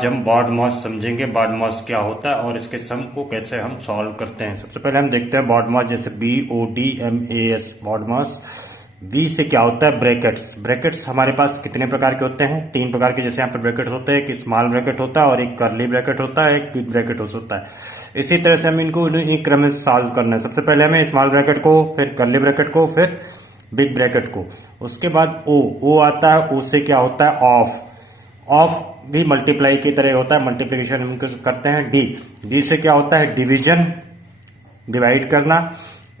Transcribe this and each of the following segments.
आज हम बॉड मास समझेंगे। बॉड मास क्या होता है और इसके सम को कैसे हम सॉल्व करते हैं। सबसे पहले हम देखते हैं बॉड मास, जैसे BODMAS बॉड मास। बी से क्या होता है, ब्रैकेट्स। ब्रैकेट्स हमारे पास कितने प्रकार के होते हैं, 3 प्रकार के। जैसे यहाँ पर ब्रैकेट्स होते हैं, एक स्मॉल ब्रैकेट होता है और एक कर्ली ब्रैकेट होता है, एक बिग ब्रैकेट हो सकता है। इसी तरह से हम इनको एक क्रम में सॉल्व करना है। सबसे पहले हमें स्मॉल ब्रैकेट को, फिर कर्ली ब्रैकेट को, फिर बिग ब्रैकेट को। उसके बाद ओ आता है। ओ से क्या होता है, ऑफ। ऑफ भी मल्टीप्लाई की तरह होता है, मल्टीप्लिकेशन हम करते हैं। डी से क्या होता है, डिवीजन, डिवाइड करना।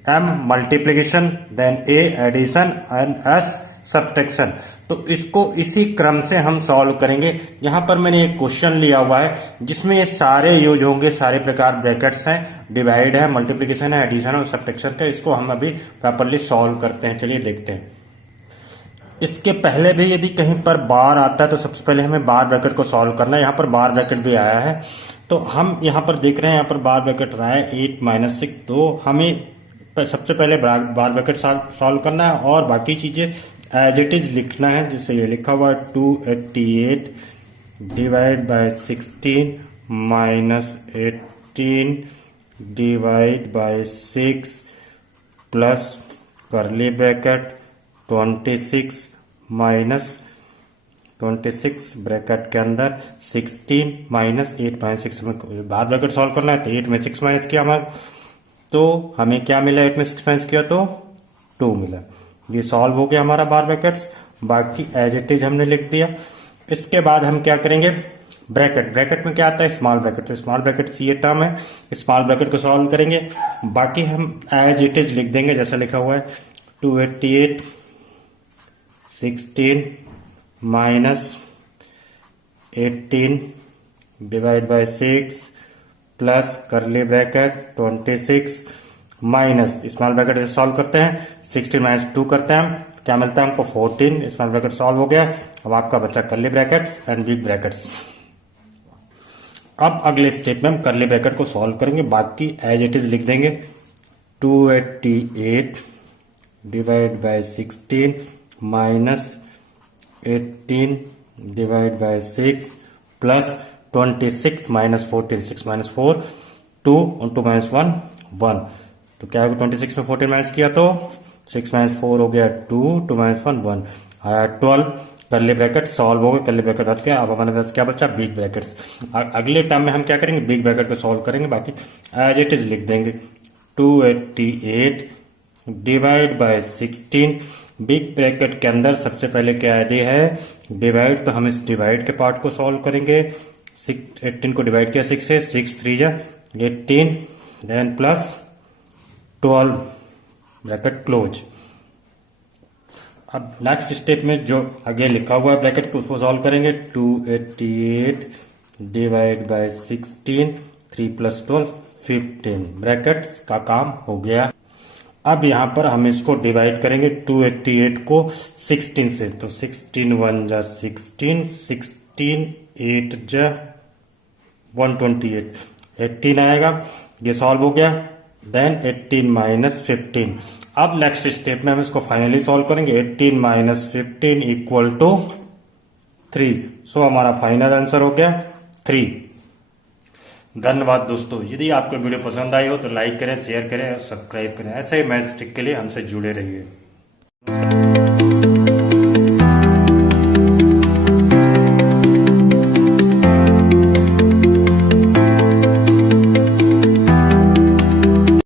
M multiplication, then A addition and S subtraction. तो इसको इसी क्रम से हम सॉल्व करेंगे। यहां पर मैंने एक क्वेश्चन लिया हुआ है जिसमें ये सारे यूज होंगे, सारे प्रकार ब्रैकेट्स हैं, डिवाइड है, मल्टीप्लिकेशन है, एडिशन और सब्ट्रैक्शन का। इसको हम अभी प्रॉपर्ली सॉल्व करते हैं। चलिए देखते हैं। इसके पहले भी यदि कहीं पर बार आता है तो सबसे पहले हमें बार ब्रैकेट को सॉल्व करना है। यहाँ पर बार ब्रैकेट भी आया है तो हम यहाँ पर देख रहे हैं, यहाँ पर बार ब्रैकेट रहा है 8 - 6। तो हमें सबसे पहले बार ब्रैकेट सॉल्व करना है और बाकी चीजें एज इट इज लिखना है। जैसे ये लिखा हुआ है 288 divide by 16 minus 18 divide by 6 plus curly bracket 26 minus 26 bracket के अंदर 16 माइनस 8 माइनस 6 में बाहर ब्रैकेट सॉल्व करना है। तो 8 में 6 माइनस किया हमारे, तो हमें क्या मिला, 8 में 6 माइनस किया तो 2 मिला। ये सॉल्व हो गया हमारा बार ब्रैकेट्स। बाकी एज इट इज हमने लिख दिया। इसके बाद हम क्या करेंगे, ब्रैकेट। ब्रैकेट में क्या आता है, स्मॉल ब्रैकेट। तो स्मॉल ब्रैकेट ये टर्म है, स्मॉल ब्रैकेट को सॉल्व करेंगे। बाकी हम एज इट इज लिख देंगे जैसा लिखा हुआ है 288 16 minus 18 divide by 6 plus curly bracket 26 minus small bracket से सॉल्व करते हैं, 16 माइनस 2 करते हैं, क्या मिलता है हमको 14। स्मॉल ब्रैकेट सॉल्व हो गया। अब आपका बचा curly brackets and big brackets. अब अगले स्टेप में हम कर्ली ब्रैकेट को सॉल्व करेंगे। बाकी एज इट इज लिख देंगे 288 divide by 16 minus 18 divide by 6 plus 26 minus 14, 6 minus 4 2 और 2 माइनस 1 1। तो क्या होगा, 26 में 14 माइनस किया तो 6 माइनस 4 हो गया 2, 2 माइनस 1 1 आया 12। कर्ली ब्रैकेट सॉल्व हो गए, कर्ली ब्रैकेट हट गया। अब हमारे पास क्या बचा, बिग ब्रैकेट्स। अगले टर्म में हम क्या करेंगे, बिग ब्रैकेट को सॉल्व करेंगे। बाकी एज इट इज लिख देंगे 288 डिवाइड बाय 16। बिग ब्रैकेट के अंदर सबसे पहले क्या आइडिया है, डिवाइड। तो हम इस डिवाइड के पार्ट को सॉल्व करेंगे। 18 को डिवाइड किया 6 से, 6 3 जा 18, देन प्लस 12 ब्रैकेट क्लोज। अब नेक्स्ट स्टेप में जो आगे लिखा हुआ है ब्रैकेट को उसको सॉल्व करेंगे। 288 डिवाइड बाय 16 3 प्लस 12 15 ब्रैकेट्स का काम हो गया। अब यहां पर हम इसको डिवाइड करेंगे 288 को 16 से। तो 16 1 जा 16, 16 8 जा 128, 18 आएगा। ये सॉल्व हो गया। Then 18 minus 15। अब नेक्स्ट स्टेप में हम इसको फाइनली सॉल्व करेंगे। 18 माइनस 15 इक्वल टू 3। सो हमारा फाइनल आंसर हो गया 3। धन्यवाद दोस्तों। यदि आपको वीडियो पसंद आई हो तो लाइक करें, शेयर करें और सब्सक्राइब करें। ऐसे ही मैथ्स ट्रिक के लिए हमसे जुड़े रहिए।